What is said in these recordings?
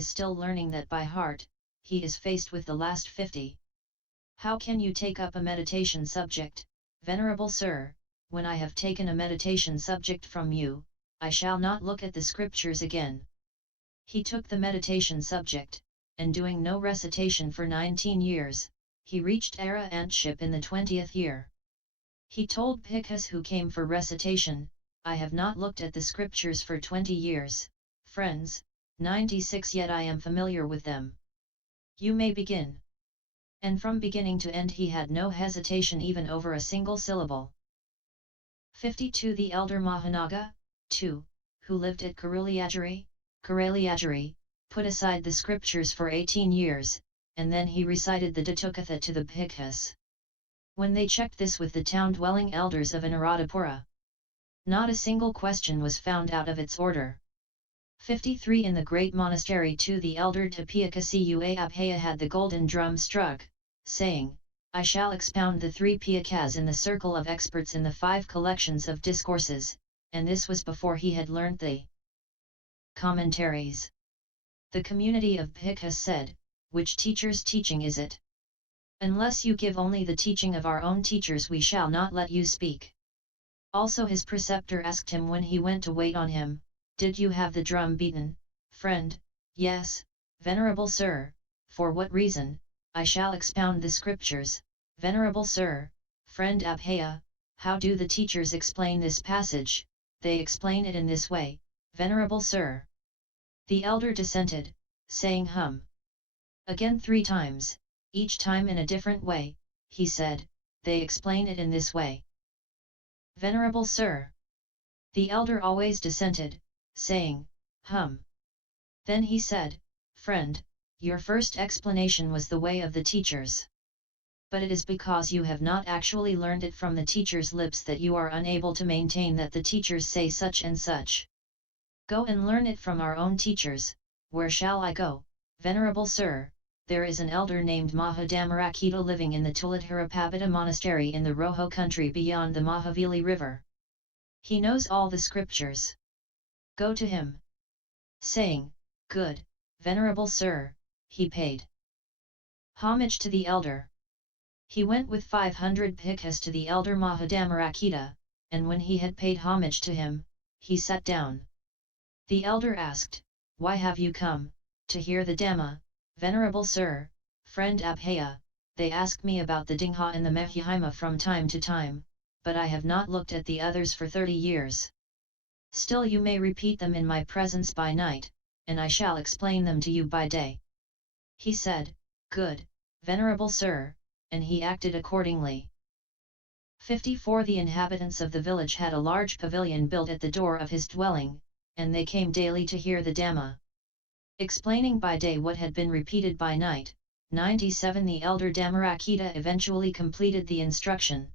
is still learning that by heart, he is faced with the last 50. How can you take up a meditation subject, Venerable Sir? When I have taken a meditation subject from you, I shall not look at the scriptures again. He took the meditation subject, and doing no recitation for 19 years, he reached arahantship in the 20th year. He told bhikkhus who came for recitation, I have not looked at the scriptures for 20 years, friends, 96 yet I am familiar with them. You may begin. And from beginning to end he had no hesitation even over a single syllable. 52 The elder Mahanaga, 2, who lived at Karaliagiri, put aside the scriptures for 18 years, and then he recited the Datukatha to the bhikkhus. When they checked this with the town-dwelling elders of Anuradhapura, not a single question was found out of its order. 53 In the great monastery too the elder Tapiyakasiyua Abhaya had the golden drum struck, saying, I shall expound the 3 piyakas in the circle of experts in the 5 collections of discourses, and this was before he had learnt the commentaries. The community of bhikkhus said, which teacher's teaching is it? Unless you give only the teaching of our own teachers we shall not let you speak. Also his preceptor asked him when he went to wait on him, did you have the drum beaten, friend? Yes, Venerable Sir. For what reason? I shall expound the scriptures, Venerable Sir. Friend Abhaya, how do the teachers explain this passage? They explain it in this way, Venerable Sir. The elder dissented, saying again 3 times, each time in a different way, he said, they explain it in this way. Venerable Sir. The elder always dissented, saying, Then he said, friend, your first explanation was the way of the teachers. But it is because you have not actually learned it from the teacher's lips that you are unable to maintain that the teachers say such and such. Go and learn it from our own teachers. Where shall I go, Venerable Sir? There is an elder named Mahadamarakita living in the Tuladharapabita monastery in the Roho country beyond the Mahavili river. He knows all the scriptures. Go to him. Saying, good, Venerable Sir, he paid homage to the elder. He went with 500 bhikkhus to the elder Mahadamarakita, and when he had paid homage to him, he sat down. The elder asked, why have you come? To hear the Dhamma, Venerable Sir. Friend Abhaya, they ask me about the Dingha and the Mahihima from time to time, but I have not looked at the others for 30 years. Still you may repeat them in my presence by night, and I shall explain them to you by day. He said, good, Venerable Sir, and he acted accordingly. 54 The inhabitants of the village had a large pavilion built at the door of his dwelling, and they came daily to hear the Dhamma, explaining by day what had been repeated by night. 97 The elder Dhammarakita eventually completed the instruction.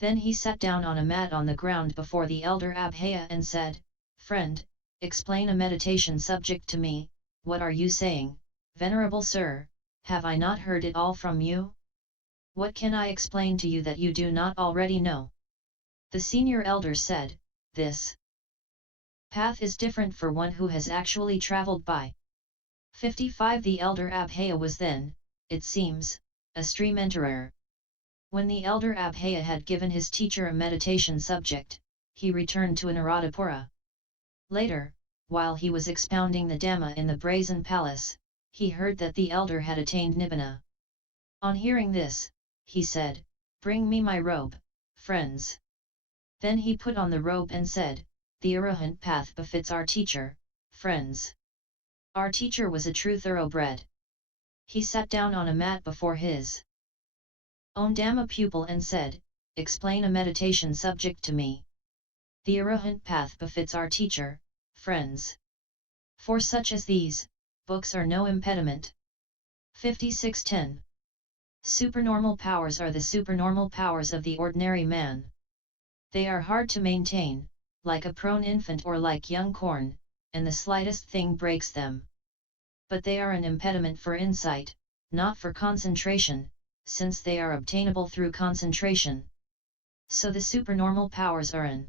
Then he sat down on a mat on the ground before the elder Abhaya and said, friend, explain a meditation subject to me. What are you saying, Venerable Sir? Have I not heard it all from you? What can I explain to you that you do not already know? The senior elder said, this path is different for one who has actually travelled by. 55 The elder Abhaya was then, it seems, a stream enterer. When the elder Abhaya had given his teacher a meditation subject, he returned to Anuradhapura. Later, while he was expounding the Dhamma in the brazen palace, he heard that the elder had attained Nibbana. On hearing this, he said, bring me my robe, friends. Then he put on the robe and said, the arahant path befits our teacher, friends. Our teacher was a true thoroughbred. He sat down on a mat before his own Dhamma pupil and said, explain a meditation subject to me. The arahant path befits our teacher, friends. For such as these, books are no impediment. 5610. Supernormal powers are the supernormal powers of the ordinary man. They are hard to maintain, like a prone infant or like young corn, and the slightest thing breaks them. But they are an impediment for insight, not for concentration, since they are obtainable through concentration. So the supernormal powers are an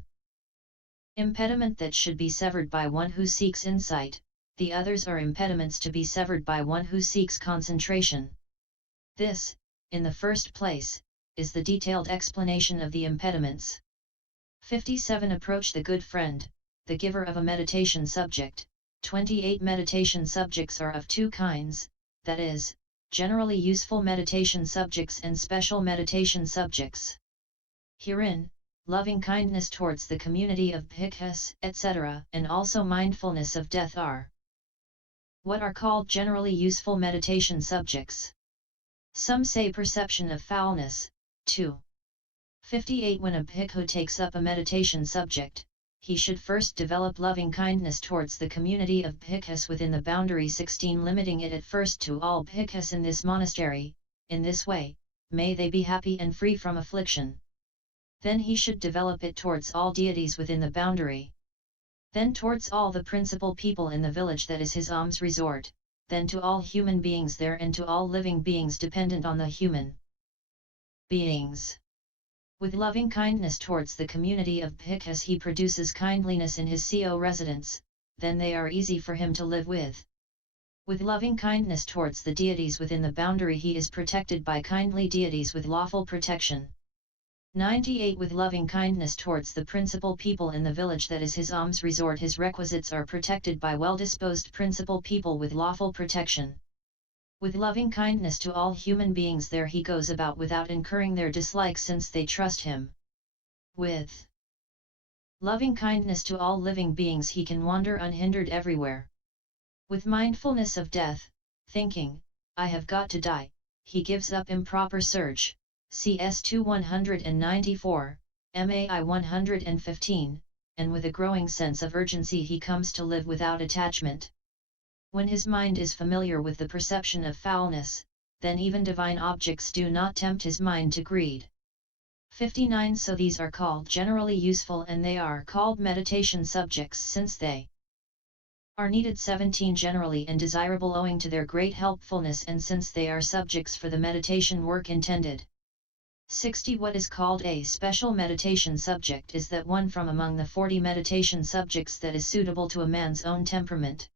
impediment that should be severed by one who seeks insight, the others are impediments to be severed by one who seeks concentration. This, in the first place, is the detailed explanation of the impediments. 57. Approach the good friend, the giver of a meditation subject. 28. Meditation subjects are of two kinds, that is, generally useful meditation subjects and special meditation subjects. Herein, loving kindness towards the community of bhikkhus, etc., and also mindfulness of death are what are called generally useful meditation subjects. Some say perception of foulness, 2. 58. When a bhikkhu takes up a meditation subject, he should first develop loving kindness towards the community of bhikkhus within the boundary 16, limiting it at first to all bhikkhus in this monastery. In this way, may they be happy and free from affliction. Then he should develop it towards all deities within the boundary. Then towards all the principal people in the village that is his alms resort, then to all human beings there and to all living beings dependent on the human beings. With loving kindness towards the community of bhikkhus he produces kindliness in his co residents, then they are easy for him to live with. With loving kindness towards the deities within the boundary he is protected by kindly deities with lawful protection. 98. With loving kindness towards the principal people in the village that is his alms resort his requisites are protected by well-disposed principal people with lawful protection. With loving kindness to all human beings there he goes about without incurring their dislike since they trust him. With loving kindness to all living beings he can wander unhindered everywhere. With mindfulness of death, thinking, I have got to die, he gives up improper search. CS2 194, MAI 115, and with a growing sense of urgency he comes to live without attachment. When his mind is familiar with the perception of foulness, then even divine objects do not tempt his mind to greed. 59. So these are called generally useful and they are called meditation subjects since they are needed. 17. Generally and desirable owing to their great helpfulness and since they are subjects for the meditation work intended. 60. What is called a special meditation subject is that one from among the 40 meditation subjects that is suitable to a man's own temperament.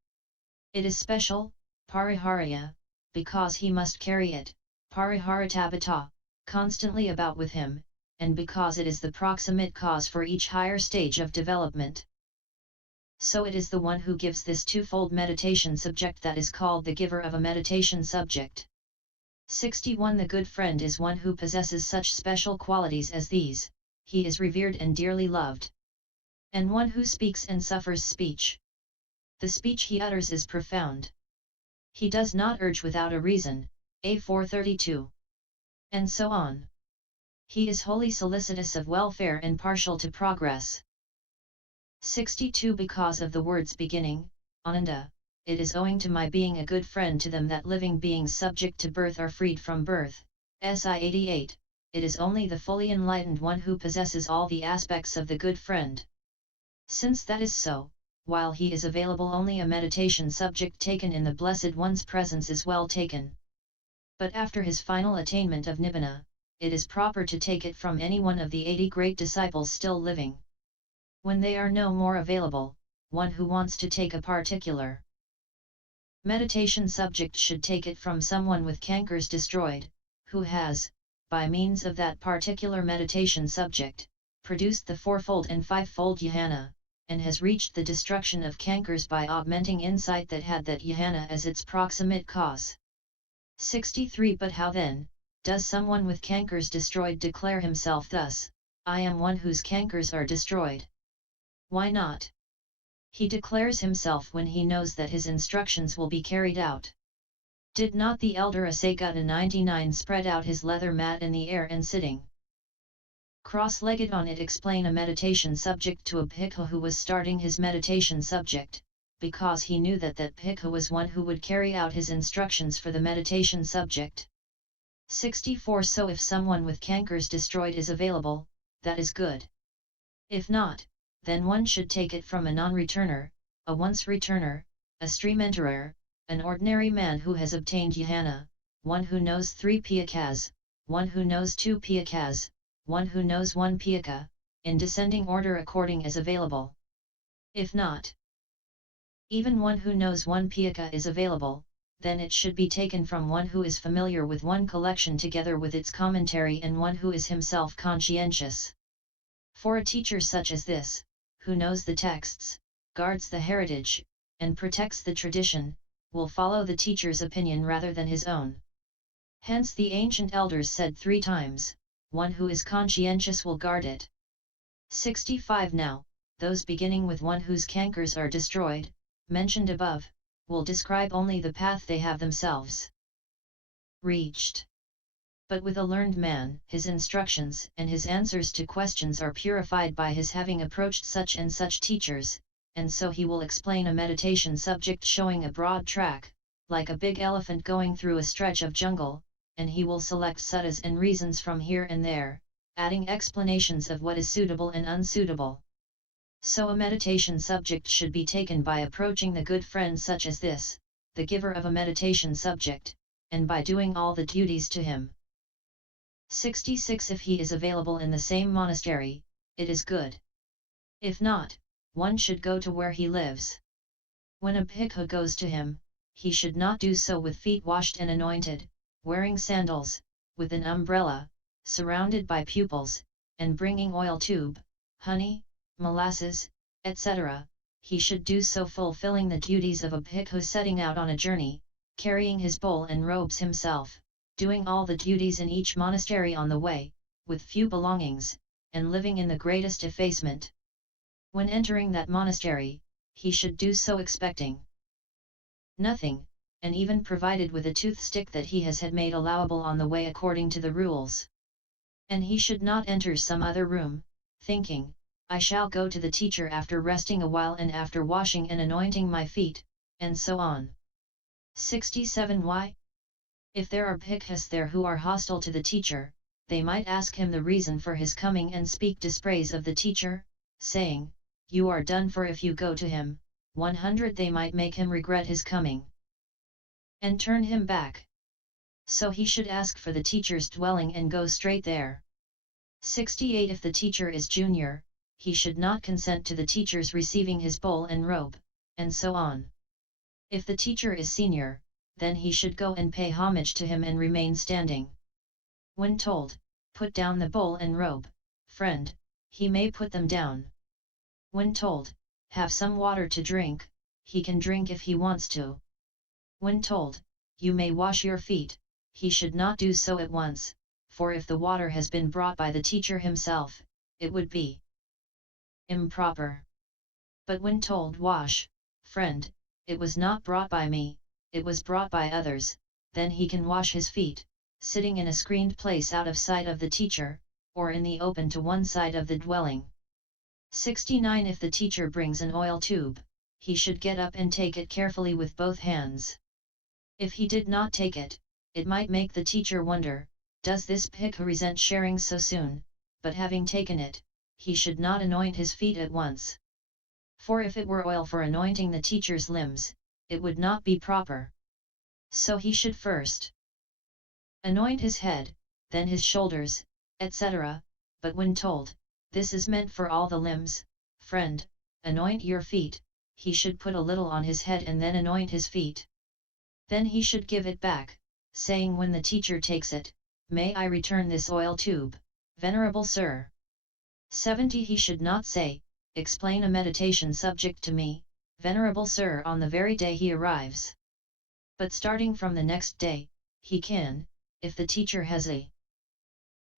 It is special, pariharya, because he must carry it, pariharatabhata, constantly about with him, and because it is the proximate cause for each higher stage of development. So it is the one who gives this twofold meditation subject that is called the giver of a meditation subject. 61. The good friend is one who possesses such special qualities as these, he is revered and dearly loved. And one who speaks and suffers speech. The speech he utters is profound. He does not urge without a reason, A432. And so on. He is wholly solicitous of welfare and partial to progress. 62. Because of the words beginning, Ananda, it is owing to my being a good friend to them that living beings subject to birth are freed from birth. SI 88, it is only the fully enlightened one who possesses all the aspects of the good friend. Since that is so, while he is available only a meditation subject taken in the Blessed One's presence is well taken. But after his final attainment of Nibbana, it is proper to take it from any one of the 80 great disciples still living. When they are no more available, one who wants to take a particular meditation subject should take it from someone with cankers destroyed, who has, by means of that particular meditation subject, produced the fourfold and fivefold jhana, and has reached the destruction of cankers by augmenting insight that had that jhana as its proximate cause. 63. But how then, does someone with cankers destroyed declare himself thus, I am one whose cankers are destroyed? Why not? He declares himself when he knows that his instructions will be carried out. Did not the elder Asagutta 99 spread out his leather mat in the air and sitting cross-legged on it explain a meditation subject to a bhikkhu who was starting his meditation subject, because he knew that that bhikkhu was one who would carry out his instructions for the meditation subject. 64. So if someone with cankers destroyed is available, that is good. If not, then one should take it from a non-returner, a once-returner, a stream-enterer, an ordinary man who has obtained jhana, one who knows 3 piyakas, one who knows 2 piyakas, one who knows 1 piyaka, in descending order according as available. If not, Even one who knows one Pika is available, then it should be taken from one who is familiar with one collection together with its commentary and one who is himself conscientious. For a teacher such as this, who knows the texts, guards the heritage, and protects the tradition, will follow the teacher's opinion rather than his own. Hence the ancient elders said 3 times, one who is conscientious will guard it. 65 Now, those beginning with one whose cankers are destroyed, mentioned above, will describe only the path they have themselves reached. But with a learned man, his instructions and his answers to questions are purified by his having approached such and such teachers, and so he will explain a meditation subject showing a broad track, like a big elephant going through a stretch of jungle, and he will select suttas and reasons from here and there, adding explanations of what is suitable and unsuitable. So a meditation subject should be taken by approaching the good friend such as this, the giver of a meditation subject, and by doing all the duties to him. 66 If he is available in the same monastery, it is good. If not, one should go to where he lives. When a bhikkhu goes to him, he should not do so with feet washed and anointed, wearing sandals, with an umbrella, surrounded by pupils, and bringing oil tube, honey, molasses, etc. He should do so fulfilling the duties of a bhikkhu setting out on a journey, carrying his bowl and robes himself, doing all the duties in each monastery on the way, with few belongings, and living in the greatest effacement. When entering that monastery, he should do so expecting nothing, and even provided with a toothstick that he has had made allowable on the way according to the rules. And he should not enter some other room, thinking, I shall go to the teacher after resting a while and after washing and anointing my feet, and so on. 67 Why? If there are bhikkhus there who are hostile to the teacher, they might ask him the reason for his coming and speak dispraise of the teacher, saying, you are done for if you go to him. 100 They might make him regret his coming and turn him back. So he should ask for the teacher's dwelling and go straight there. 68 If the teacher is junior, he should not consent to the teacher's receiving his bowl and robe, and so on. If the teacher is senior, then he should go and pay homage to him and remain standing. When told, put down the bowl and robe, friend, he may put them down. When told, have some water to drink, he can drink if he wants to. When told, you may wash your feet, he should not do so at once, for if the water has been brought by the teacher himself, it would be improper. But when told wash, friend, it was not brought by me, it was brought by others, then he can wash his feet, sitting in a screened place out of sight of the teacher, or in the open to one side of the dwelling. 69 If the teacher brings an oil tube, he should get up and take it carefully with both hands. If he did not take it, it might make the teacher wonder, does this bhikkhu resent sharing so soon, but having taken it, he should not anoint his feet at once. For if it were oil for anointing the teacher's limbs, it would not be proper. So he should first anoint his head, then his shoulders, etc. But when told, this is meant for all the limbs, friend, anoint your feet, he should put a little on his head and then anoint his feet. Then he should give it back, saying when the teacher takes it, may I return this oil tube, venerable sir. 70 He should not say, explain a meditation subject to me, venerable sir, on the very day he arrives. But starting from the next day, he can, if the teacher has a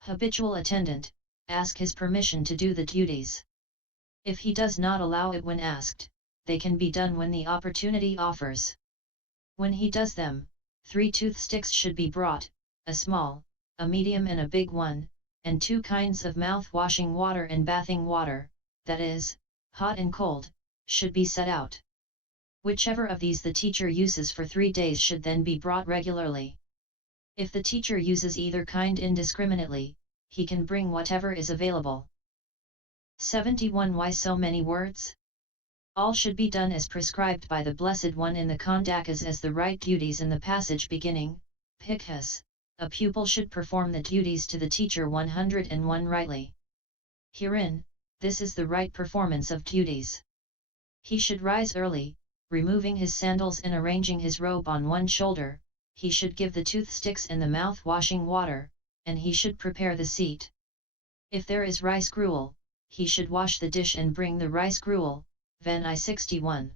habitual attendant, ask his permission to do the duties. If he does not allow it when asked, they can be done when the opportunity offers. When he does them, 3 toothsticks should be brought, a small, a medium and a big one, and 2 kinds of mouth-washing water and bathing water, that is, hot and cold, should be set out. Whichever of these the teacher uses for 3 days should then be brought regularly. If the teacher uses either kind indiscriminately, he can bring whatever is available. 71 Why so many words? All should be done as prescribed by the Blessed One in the Kandakas as the right duties in the passage beginning, Bhikkhus, a pupil should perform the duties to the teacher 101 rightly. Herein, this is the right performance of duties. He should rise early, removing his sandals and arranging his robe on one shoulder, he should give the toothsticks and the mouth-washing water, and he should prepare the seat. If there is rice gruel, he should wash the dish and bring the rice gruel, Ven I 61.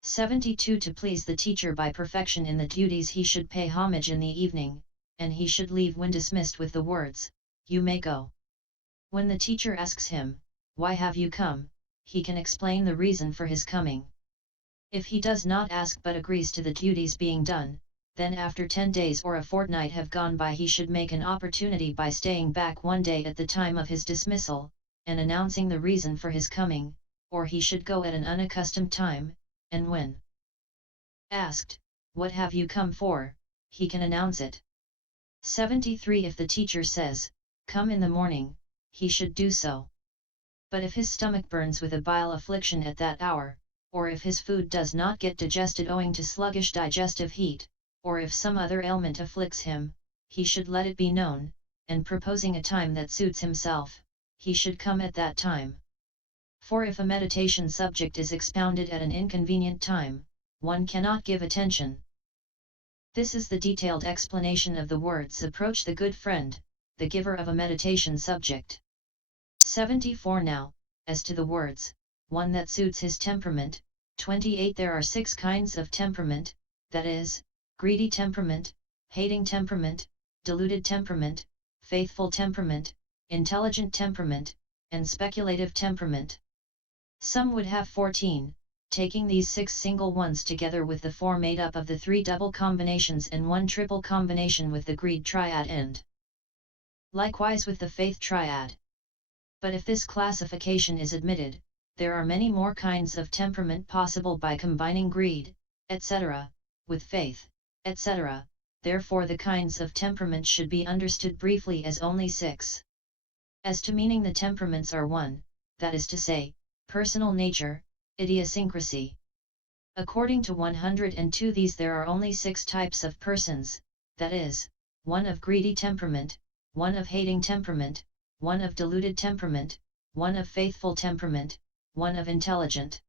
72. To please the teacher by perfection in the duties he should pay homage in the evening, and he should leave when dismissed with the words, "You may go." When the teacher asks him, "Why have you come?" he can explain the reason for his coming. If he does not ask but agrees to the duties being done, then after 10 days or a fortnight have gone by he should make an opportunity by staying back one day at the time of his dismissal, and announcing the reason for his coming, or he should go at an unaccustomed time, and when asked, "What have you come for?" he can announce it. 73. If the teacher says, "Come in the morning," he should do so. But if his stomach burns with a bile affliction at that hour, or if his food does not get digested owing to sluggish digestive heat, or if some other ailment afflicts him, he should let it be known, and proposing a time that suits himself, he should come at that time. For if a meditation subject is expounded at an inconvenient time, one cannot give attention. This is the detailed explanation of the words "approach the good friend," the giver of a meditation subject. 74. Now, as to the words, "one that suits his temperament," 28. There are 6 kinds of temperament, that is, greedy temperament, hating temperament, deluded temperament, faithful temperament, intelligent temperament, and speculative temperament. Some would have 14, taking these 6 single ones together with the 4 made up of the 3 double combinations and 1 triple combination with the greed triad end. Likewise with the faith triad. But if this classification is admitted, there are many more kinds of temperament possible by combining greed, etc., with faith, etc., therefore the kinds of temperament should be understood briefly as only 6. As to meaning, the temperaments are 1, that is to say, personal nature, idiosyncrasy. According to 102 these there are only 6 types of persons, that is, 1 of greedy temperament, 1 of hating temperament, 1 of deluded temperament, 1 of faithful temperament, 1 of intelligent